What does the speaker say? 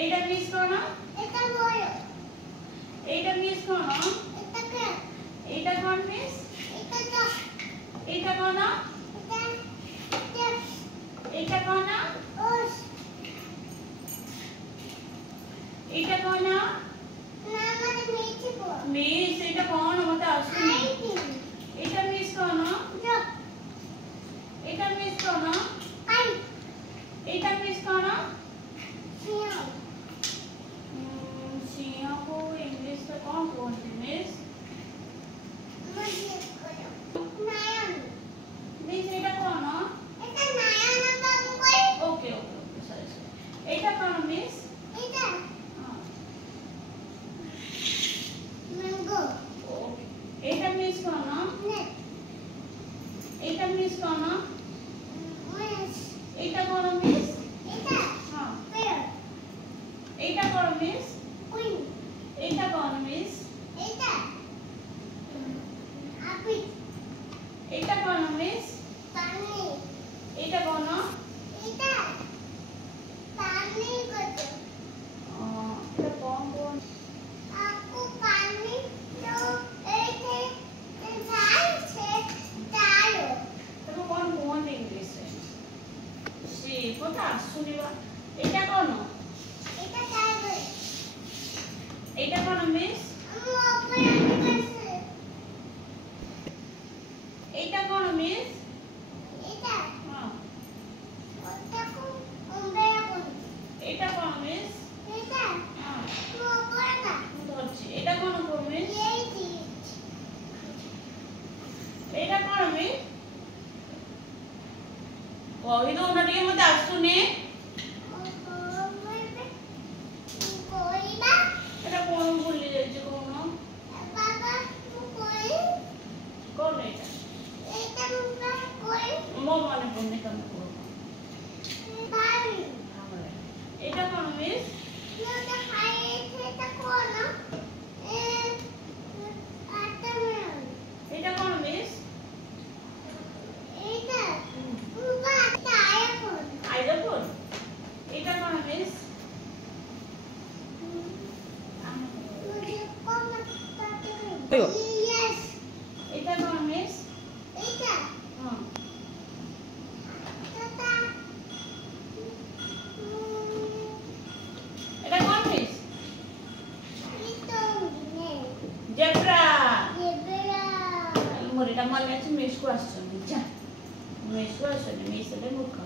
এইটা মিস করো না, এটা বড়, এইটা মিস করো না, এটা কে, এইটা কোন মিস, এটা তো, এইটা করো না, এটা এইটা করো না, ওস, এইটা করো না, না মানে মেয়েছি বল, মিস এইটা করো না, মতে আসুনি, আইটি, এইটা মিস করো না, তো, এইটা মিস করো না, আই, এইটা মিস করো না। সিও, सिंह को इंग्लिश में कौन बोलते मिस? মধ্যে করো, নায়ন, मिस এটা কোন না? এটা নায়ন বাবু কই, ওকে ওকে ওকে সরি সরি। এটা কোন মিস? এটা হ্যাঁ ম্যাঙ্গো, ওকে। এটা মিস কোন না? নে, এটা মিস কোন না? ওয়েস, এটা কোন মিস? এটা হ্যাঁ। পেয়ার, এটা কোন মিস? কুইন, এটা কোন মিস? এটা আপেল, এটা কোন মিস? পানি, এটা কোন? এটা পানি কত, এটা কোন কোন? aku পানি তো এইতে যাইছে তালো, এটা কোন কোন ইংলিশে? সি কথা আসুনি বা। এটা কোন? এটা তালো, এটা কোন মিস? আমি উপরে আনি কাছে, এটা কোন মিস? এটা হ্যাঁ। ওটা কোন উম্বে কোন, এটা কোন মিস? এটা হ্যাঁ। উপরে না, ধরছি। এটা কোন কোন মিস? এইটি, এটা কোন মিস? কই দো না ଟିକେ মতে আসুনি। কইবা এটা কোন ভুলি যাচ্ছে কোন? বাবা কই, কোন এটা? এটা মুবা কই, মো মনে পড়নে কেন করব? বাড়ি, এটা কোন মিস? এটা হাই এটা কোন, আটা মেন, এটা কোন মিস? এটা মুবা তাই কোন, আইডাপুর। এটা কোন মিস? মুঝে কোন তাতে, আয়ো। ইয়েস, এটা কোন মিস? এটা হ্যাঁ। তাতা, এটা কোন মিস? itu নে, জেব্রা। জেব্রা, মোর এটা মনে আছে মিস কো আসছে যা। মিস কো আসছে মিস এটা মূর্খ